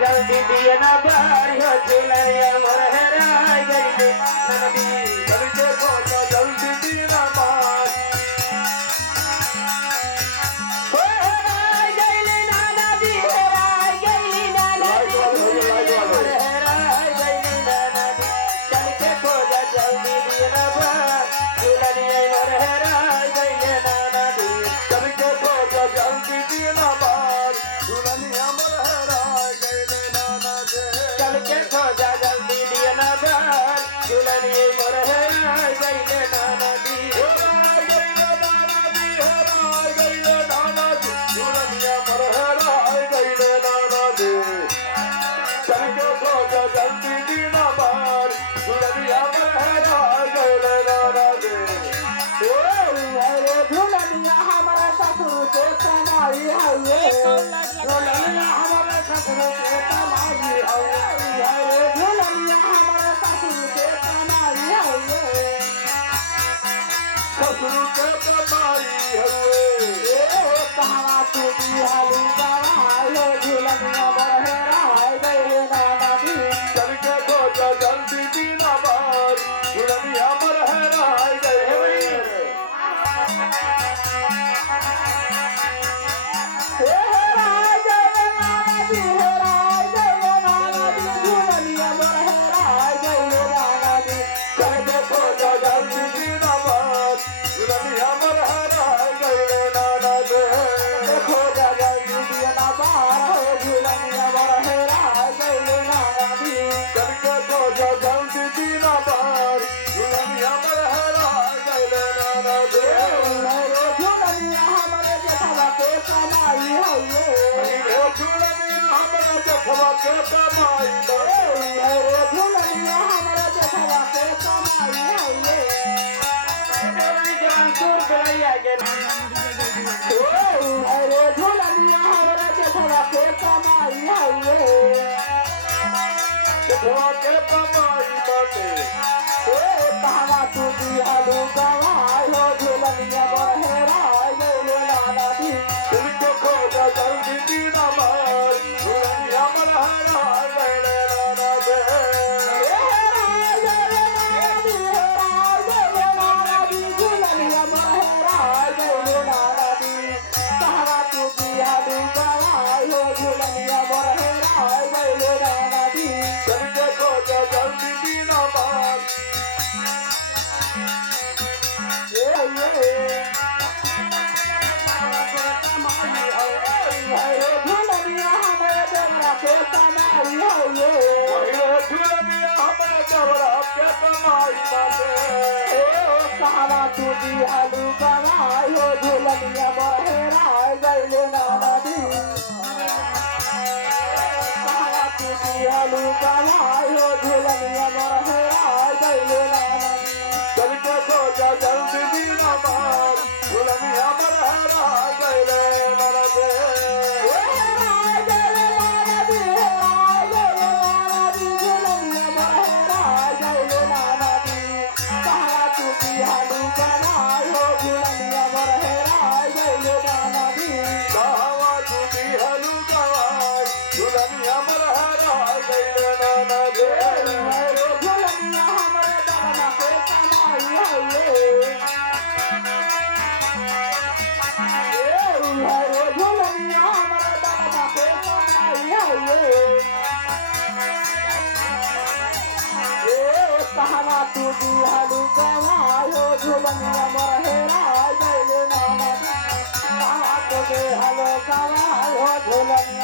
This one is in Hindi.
जल्दी दिए ना बारी हो झूलनिया मोर हेराय गईले नदी जल्दी खोजा जल्दी दिए ना बार हो हेराय गईले नदी हेराय गईले नदी मोर हेराय गईले नदी चल के खोजा जल्दी दिए ना बार झूलनिया मोर हेराय गईले नदी चल के खोजा जल्दी दिए ना बार झूलनिया मोर हेराय गईले चल के खोजा जल्दी दिए ना बार झूलनिया मोर हेराय गईले नदी हेराय गईले नदी हेराय गईले नदी झूलनिया मोर हेराय गईले नदी चल के खोजा जल्दी दिए ना बार झूलनिया मोर हेराय गईले नदी अरे झूलनिया हमारा ससुर के कमाई है झूलनिया हमारा ससुर के कमाई है अरे झूलनिया हमारा ससुर के कमाई है ससुर के कमाई कहाँ तू बिहाली गवाए झूलनिया बहराए गए नदी चल के खोजा जल्दी दीना बार झूलनिया मोर हेराय गईले Hello,